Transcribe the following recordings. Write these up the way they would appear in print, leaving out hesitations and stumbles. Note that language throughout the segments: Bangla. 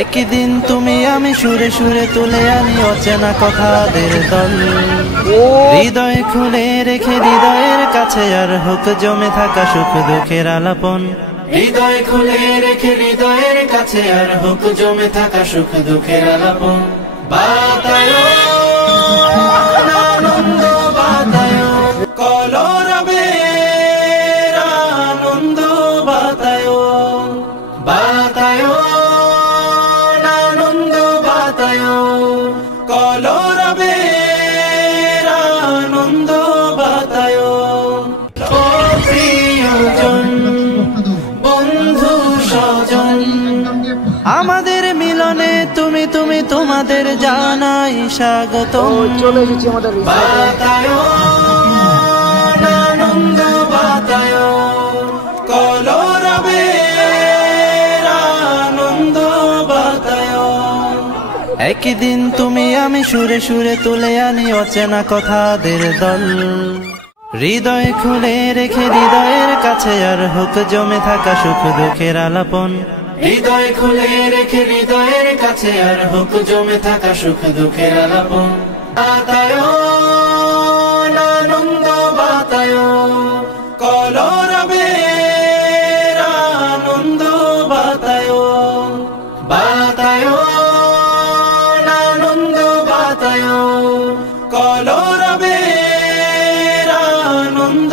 একদিন তুমি আমি সুরে সুরে তুলে আনি অচেনা কথাদের দল। হৃদয় খুলে রেখে হৃদয়ের কাছে আর হোক জমে থাকা সুখ দুঃখের আলাপন। হৃদয় খুলে রেখে হৃদয়ের কাছে আর হোক জমে থাকা সুখ দুঃখের আলাপন। বাতায়ো আনন্দ বাতায়ো কলরবের আনন্দ বাতায়ো। বাতায়ো আনন্দ বাতায়ো কলরবের আনন্দ বাতায়ো। ও প্রিয়জন বন্ধু স্বজন আমাদের মিলনে তুমি তুমি তোমাদের জানাই স্বাগত। চলে এসেছি আমাদের বাতায়ো আনন্দ বাতায়ো কলরবের আনন্দ বাতায়ো। একদিন তুমি আমি সুরে সুরে তুলে আনি অচেনা কথাদের দল। হৃদয় খুলে রেখে হৃদয়ের কাছে আর হোক জমে থাকা সুখ দুঃখের আলাপন। হৃদয় খুলে রেখে হৃদয়ের কাছে আর হোক জমে থাকা সুখ দুঃখের আলাপন। বাতায়ো আনন্দ বাতায়ো কলরবের আনন্দ বাতায়ো। বাতায়ো আনন্দ বাতায়ো কলরবের আনন্দ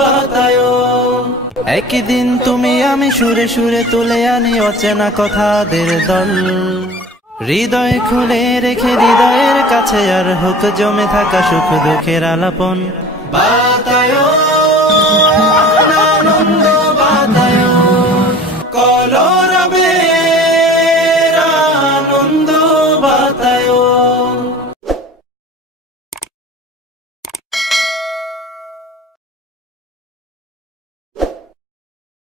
বাতায়ো। একদিন তুমি আমি সুরে সুরে তুলে আনি অচেনা কথাদের দল। হৃদয় খুলে রেখে হৃদয়ের কাছে আর হোক জমে থাকা সুখ দুঃখের আলাপন। বাতায়ো আনন্দ বাতায়ো কলরবের আনন্দ বাতায়ো।